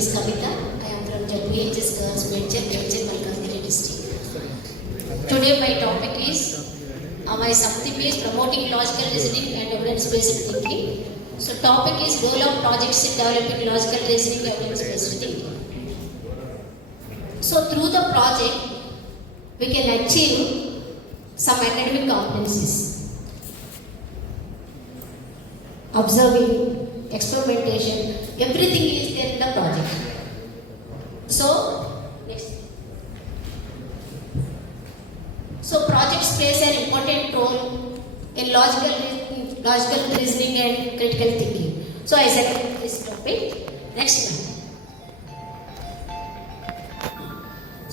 is Kavita. I am from WHS Girls Medchay, Malkazgiri district. Today my topic is my subtheme is promoting logical reasoning and evidence-based thinking. So topic is role of projects in developing logical reasoning and evidence-based thinking. So through the project, we can achieve some academic competencies. Observing, experimentation, everything is there in the project. So, next. So projects plays an important role in logical reasoning and critical thinking. So I select this topic. Next one.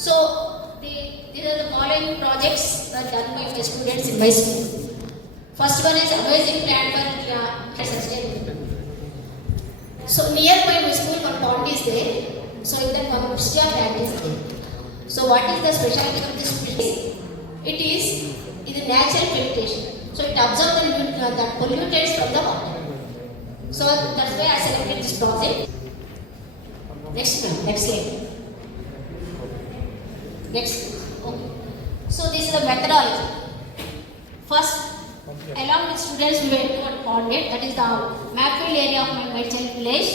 So these are the following projects done by my students in my school. First one is amazing plan for sustainability. So nearby my school one pond is there. So in that one Pistia plant is there. So what is the specialty of this place? It is natural filtration. So it absorbs the pollutants from the water. So that's why I selected this project. Next slide. Next. Okay. So this is the methodology. First, along with students, we went to one pond, that is the map-filled area of my Medchay village,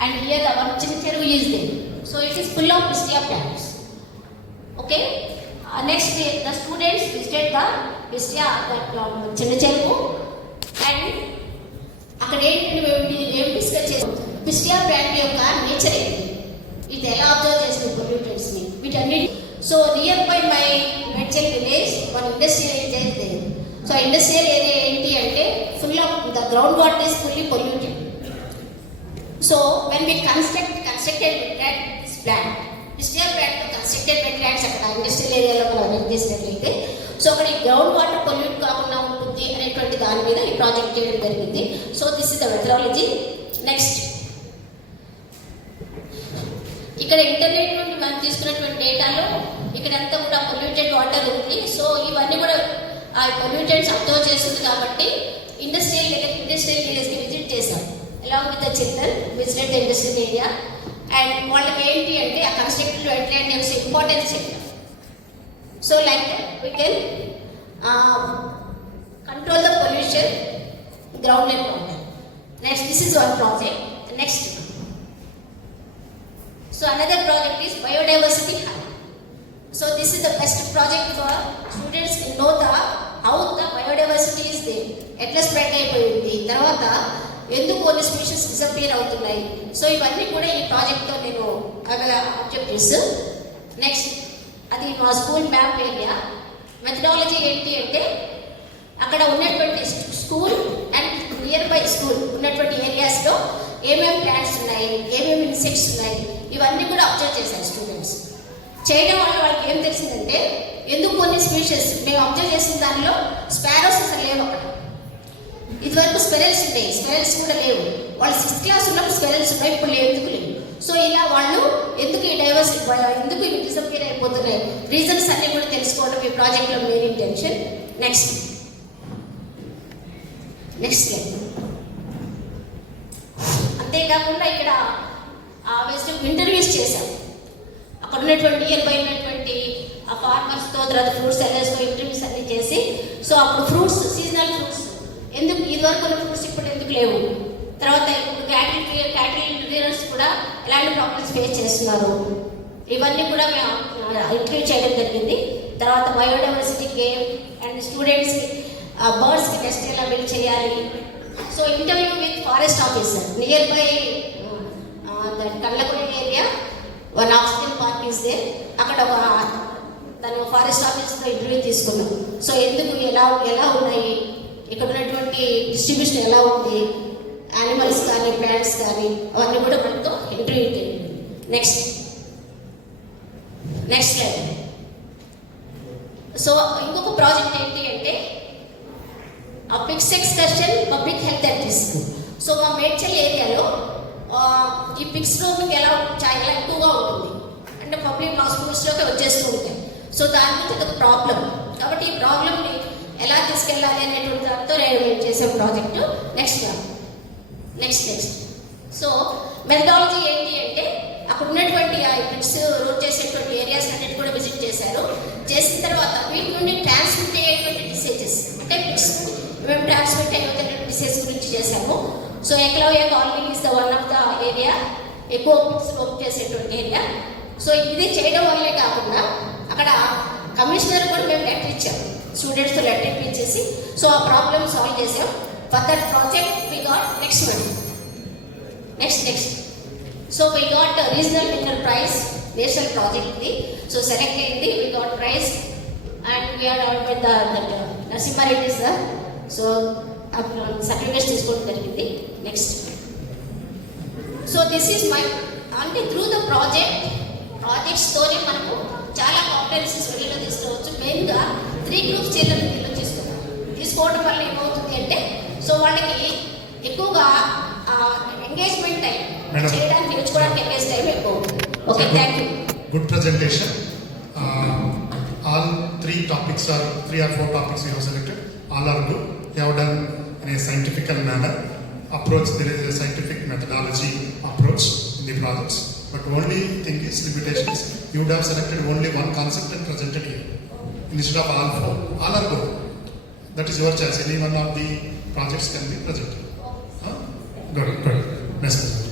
and here the one Chincheru is there. So it is full of Pistia plants. Okay. Next day, the students visited the Pistia Chincheru, and అక్కడ ఏం డిస్కస్ చేస్తాం Pistia plant యొక్క నేచర్ ఏంటి, ఇది ఎలా అబ్జర్వ్ చేస్తుంది పొల్యూటెంట్స్ని, వీటన్నిటి. So near by my Medchal village one industrial area is there. So industrial area ఏంటి అంటే full of the ground water is fully polluted. So when we constructed this plant, pistia plant constructed wetlands అక్కడ industrial ఏరియాలో మనం రన్ చేసినట్లయితే సో అక్కడ ఈ ground water pollute కాకుండా ఉంటుంది అనేటువంటి దాని మీద ఈ ప్రాజెక్ట్ చేయడం జరిగింది. So this is the methodology. Next, ఇక్కడ ఇంటర్నెట్ నుండి మనం తీసుకున్నటువంటి డేటాలో ఇక్కడంతా కూడా పొల్యూటెడ్ వాటర్ ఉంది. సో ఇవన్నీ కూడా ఆ పొల్యూటెంట్స్ అబ్జర్వ్ చేస్తుంది కాబట్టి ఇండస్ట్రియల్ ఏరియాస్కి విజిట్ చేశాం. Along with the children visited the industrial area. And వాళ్ళకి ఏంటి అంటే ఆ కన్స్ట్రక్టెడ్ వెట్లాండ్ యొక్క ఇంపార్టెన్స్ చెప్పాం. So like that we can control the pollution ground and water. Next, this is one project. Next, so another project is biodiversity hub. So this is the best project for students to know how the biodiversity is there. ఎట్లా స్ప్రెడ్ అయిపోయింది, తర్వాత ఎందుకు కొన్ని species disappear అవుతున్నాయి. సో ఇవన్నీ కూడా ఈ ప్రాజెక్ట్లో నేను ఆబ్జెక్టివ్స్. నెక్స్ట్, అది మా స్కూల్ మ్యాప్ ఏరియా. మెథడాలజీ ఏంటి అంటే అక్కడ ఉన్నటువంటి school and near by school ఉన్నటువంటి ఏరియాస్లో ఏమేమి ప్లాంట్స్ ఉన్నాయి, ఏమేమి ఇన్సెక్ట్స్ ఉన్నాయి, ఇవన్నీ కూడా అబ్జర్వ్ చేశారు స్టూడెంట్స్. చేయడం వల్ల వాళ్ళకి ఏం తెలిసిందంటే ఎందుకు కొన్ని స్పీషీస్ మేము అబ్జర్వ్ చేసిన దానిలో స్పారోస్ అసలు లేవు. అక్కడ ఇదివరకు స్పెరల్స్ ఉండేవి, స్పెరల్స్ కూడా లేవు. వాళ్ళు 6th క్లాస్ ఉన్నప్పుడు స్పెరల్స్ ఉన్నాయి, ఇప్పుడు ఎందుకు లేవు. సో ఇలా వాళ్ళు ఎందుకు ఈ డైవర్సిటీ, ఎందుకు ఇవి డిసపియర్ అయిపోతున్నాయి, రీజన్స్ అన్ని కూడా తెలుసుకోవడం ఈ ప్రాజెక్ట్లో మెయిన్ ఇంటెన్షన్. నెక్స్ట్ అంతేకాకుండా ఇక్కడ ఇంటర్వ్యూస్ చేశాం. అక్కడ ఉన్నటువంటి నియర్ బై ఉన్నటువంటి ఆ ఫార్మర్స్తో, తర్వాత ఫ్రూట్స్ సెల్లర్స్తో ఇంటర్వ్యూస్ అన్ని చేసి, సో అప్పుడు ఫ్రూట్స్, సీజనల్ ఫ్రూట్స్ ఎందుకు ఇదివరకు ఉన్న ఫ్రూట్స్ ఇప్పుడు ఎందుకు లేవు, తర్వాత ఇప్పుడు క్యాటిల్ రీడర్స్ కూడా ఎలాంటి ప్రాబ్లమ్స్ ఫేస్ చేస్తున్నారు, ఇవన్నీ కూడా మేము ఇంటర్వ్యూ చేయడం జరిగింది. తర్వాత బయోడైవర్సిటీ గేమ్ అండ్ స్టూడెంట్స్కి బర్డ్స్కి టెస్ట్ ఎలా బిల్డ్ చేయాలి. So interview with forest officer near by Kallaguda area, one oxygen park is there. అక్కడ తను ఫారెస్ట్ ఆఫీసర్తో ఇంటర్వ్యూ తీసుకున్నాం. సో ఎందుకు ఎలా ఉన్నాయి, ఇక్కడ ఉన్నటువంటి డిస్ట్రిబ్యూషన్ ఎలా ఉంది, యానిమల్స్ కానీ ప్లాంట్స్ కానీ అవన్నీ కూడా మనతో ఇంటర్వ్యూ చేయండి. Next slide. సో ఇంకొక ప్రాజెక్ట్ ఏంటి అంటే pics excursion public health and risk. So మా మేడ్చల్ ఏరియాలో ఈ పిక్స్ రోమింగ్ ఎలా ఎక్కువగా ఉంటుంది అంటే పబ్లిక్ హాస్పిటల్స్లోకి వచ్చేస్తూ ఉంటాయి. సో దాని గురించి ఒక ప్రాబ్లం, కాబట్టి ఈ ప్రాబ్లమ్ని ఎలా తీసుకెళ్ళాలి అనేటువంటి దాంతో నేను చేసే ప్రాజెక్టు. నెక్స్ట్ సో మెథడాలజీ ఏంటి అంటే అక్కడ ఉన్నటువంటి ఆ బ్రిడ్జ్ రోడ్ చేసేటువంటి ఏరియాస్ అన్నిటి కూడా విజిట్ చేశారు. చేసిన తర్వాత వీటి నుండి ట్రాన్స్మిట్ అయ్యేటువంటి డిసీజెస్ అంటే బ్రిడ్జ్ మేము ట్రాన్స్మిట్ అయ్యేటువంటి డిసీజ్ గురించి చేశాము. So Ekalavya colony is the one of the area ఎక్కువ బ్రిడ్జ్ వర్క్ చేసేటువంటి ఏరియా. సో ఇది చేయడం వల్లే కాకుండా అక్కడ కమిషనర్ కూడా మేము లెటర్ ఇచ్చాము, స్టూడెంట్స్తో లెటర్ ఇప్పించేసి సో ఆ ప్రాబ్లమ్ సాల్వ్ చేసాం. For that project we got next one next so we got regional winner prize, national project ఇది. సో సెలెక్ట్ అయింది, we got prize and we're with that Narasimha Reddy sir. So certificates తీసుకోవడం జరిగింది. Next so this is my అంటే through the ప్రాజెక్ట్స్తోనే మనము చాలా కాంపిటెన్సీస్ వెళ్ళలో తీసుకోవచ్చు. మెయిన్గా 3 గ్రూప్స్ చిల్డ్రన్ దీనిలో తీసుకోవడం వల్ల ఏమవుతుంది అంటే సో వాళ్ళకి ఎక్కువగా ఎంగేజ్మెంట్ టైం చేయడానికి నేర్చుకోవడానికి ఎంగేజ్ టైం ఎక్కువ అవుతుంది. Okay, thank you. Good presentation. All 3 topics or 3 or 4 topics you have selected. All are good. You have done in a scientific manner. Approach, there is a scientific methodology approach in the projects. But only thing is limitations. You would have selected only one concept and presented here instead of all 4. All are good. That is your choice. Any one of the projects can be presented. Good. Next.